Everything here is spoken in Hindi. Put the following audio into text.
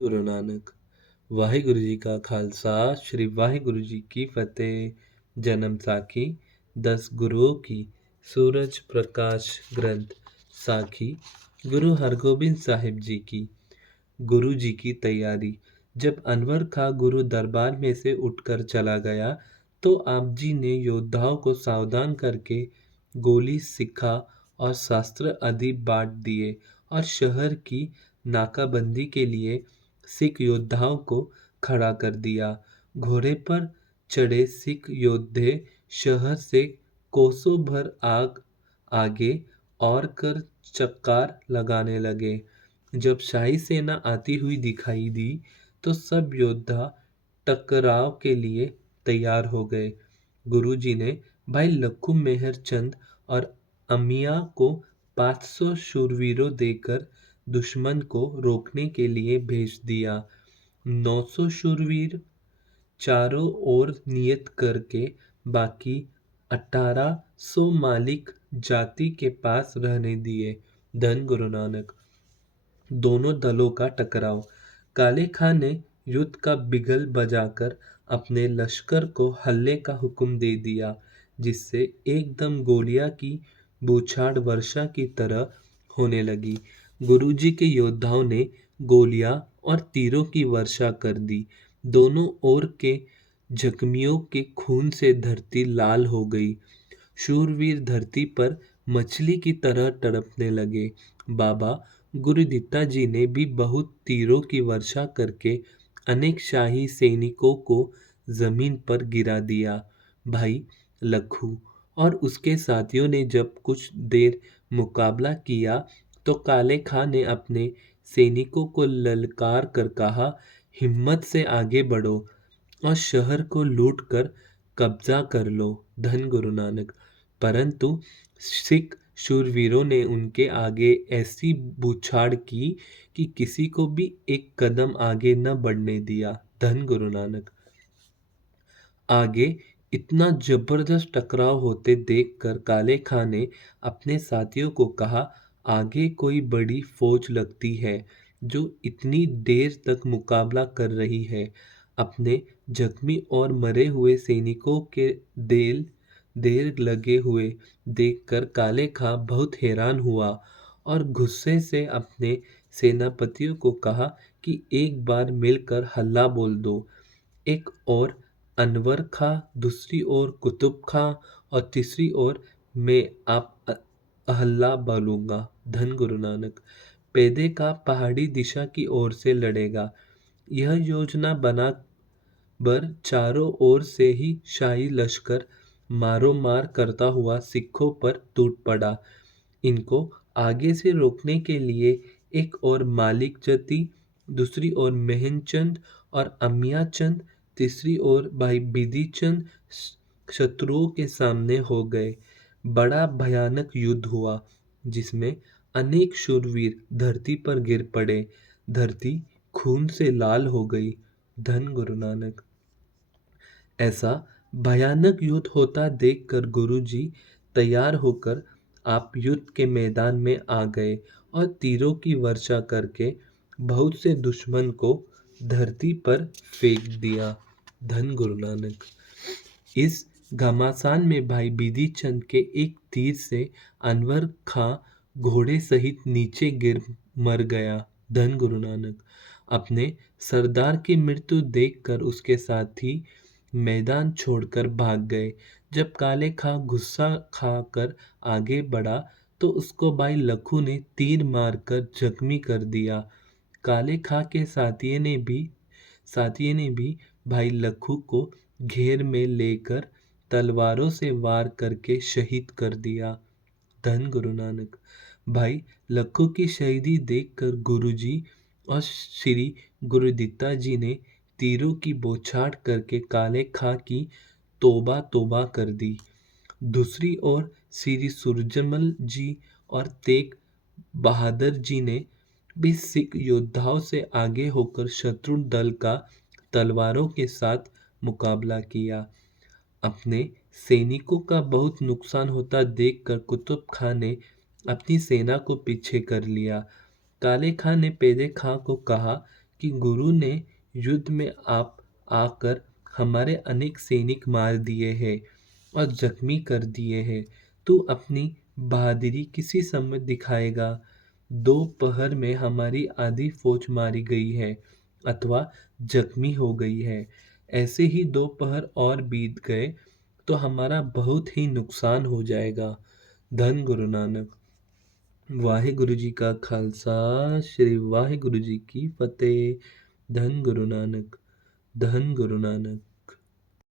गुरु नानक। वाहिगुरु जी का खालसा श्री वाहिगुरु जी की फतेह। जन्म साखी 10 गुरुओं की सूरज प्रकाश ग्रंथ साखी गुरु हरगोबिंद साहिब जी की। गुरु जी की तैयारी। जब अनवर खां गुरु दरबार में से उठकर चला गया तो आप जी ने योद्धाओं को सावधान करके गोली सिक्का और शास्त्र आदि बांट दिए और शहर की नाकाबंदी के लिए सिख योद्धाओं को खड़ा कर दिया। घोड़े पर चढ़े सिख योद्धे शहर से कोसों भर आगे और कर चक्कार लगाने लगे। जब शाही सेना आती हुई दिखाई दी तो सब योद्धा टकराव के लिए तैयार हो गए। गुरुजी ने भाई लक्कू मेहर चंद और अमिया को 500 शूरवीरों देकर दुश्मन को रोकने के लिए भेज दिया। 900 शूरवीर चारों ओर नियत करके बाकी 1800 मालिक जाति के पास रहने दिए। धन गुरु नानक। दोनों दलों का टकराव। काले खां ने युद्ध का बिगल बजाकर अपने लश्कर को हल्ले का हुक्म दे दिया, जिससे एकदम गोलियां की बौछार वर्षा की तरह होने लगी। गुरुजी के योद्धाओं ने गोलियां और तीरों की वर्षा कर दी। दोनों ओर के जख्मियों के खून से धरती लाल हो गई। शूरवीर धरती पर मछली की तरह तड़पने लगे। बाबा गुरुदित्ता जी ने भी बहुत तीरों की वर्षा करके अनेक शाही सैनिकों को जमीन पर गिरा दिया। भाई लखू और उसके साथियों ने जब कुछ देर मुकाबला किया तो काले खां ने अपने सैनिकों को ललकार कर कहा, हिम्मत से आगे बढ़ो और शहर को लूट कर कब्जा कर लो। धन गुरु नानक। परंतु सिख शूरवीरों ने उनके आगे ऐसी बौछार की कि किसी को भी एक कदम आगे न बढ़ने दिया। धन गुरु नानक। आगे इतना जबरदस्त टकराव होते देखकर काले खां ने अपने साथियों को कहा, आगे कोई बड़ी फौज लगती है जो इतनी देर तक मुकाबला कर रही है। अपने जख्मी और मरे हुए सैनिकों के देर लगे हुए देखकर काले खां बहुत हैरान हुआ और गुस्से से अपने सेनापतियों को कहा कि एक बार मिलकर हल्ला बोल दो। एक और अनवर खां, दूसरी ओर कुतुब खां और तीसरी ओर मैं आप हल्ला बोलूंगा। धन गुरु नानक। पेदे का पहाड़ी दिशा की ओर से लड़ेगा। यह योजना बना बर चारों ओर से ही शाही लश्कर मारो मार करता हुआ सिखों पर टूट पड़ा। इनको आगे से रोकने के लिए एक और मालिक जती, दूसरी ओर मेहनचंद और अमिया चंद, तीसरी ओर भाई बिधि चंद शत्रुओं के सामने हो गए। बड़ा भयानक युद्ध हुआ जिसमें अनेक शूरवीर धरती पर गिर पड़े। धरती खून से लाल हो गई। धन गुरु नानक। ऐसा भयानक युद्ध होता देखकर गुरुजी तैयार होकर आप युद्ध के मैदान में आ गए और तीरों की वर्षा करके बहुत से दुश्मन को धरती पर फेंक दिया। धन गुरु नानक। इस घमासान में भाई बिधि चंद के एक तीर से अनवर खां घोड़े सहित नीचे गिर मर गया। धन गुरु नानक। अपने सरदार की मृत्यु देखकर उसके साथी मैदान छोड़कर भाग गए। जब काले खां गुस्सा खाकर आगे बढ़ा तो उसको भाई लखू ने तीर मारकर जख्मी कर दिया। काले खां के साथियों ने भी भाई लखू को घेर में लेकर तलवारों से वार करके शहीद कर दिया। धन गुरु नानक। भाई लखू की शहीदी देखकर गुरुजी और श्री गुरुदित्ता जी ने तीरों की बौछार करके काले खां की तौबा तौबा कर दी। दूसरी ओर श्री सुरजमल जी और तेग बहादुर जी ने भी सिख योद्धाओं से आगे होकर शत्रु दल का तलवारों के साथ मुकाबला किया। अपने सैनिकों का बहुत नुकसान होता देखकर कुतुब खां ने अपनी सेना को पीछे कर लिया। काले खां ने पेदे खां को कहा कि गुरु ने युद्ध में आप आकर हमारे अनेक सैनिक मार दिए हैं और जख्मी कर दिए हैं। तू अपनी बहादुरी किसी समय दिखाएगा। दोपहर में हमारी आधी फौज मारी गई है अथवा जख्मी हो गई है। ऐसे ही दोपहर और बीत गए तो हमारा बहुत ही नुकसान हो जाएगा। धन गुरु नानक। वाहिगुरु जी का खालसा श्री वाहिगुरु जी की फतेह। धन गुरु नानक। धन गुरु नानक।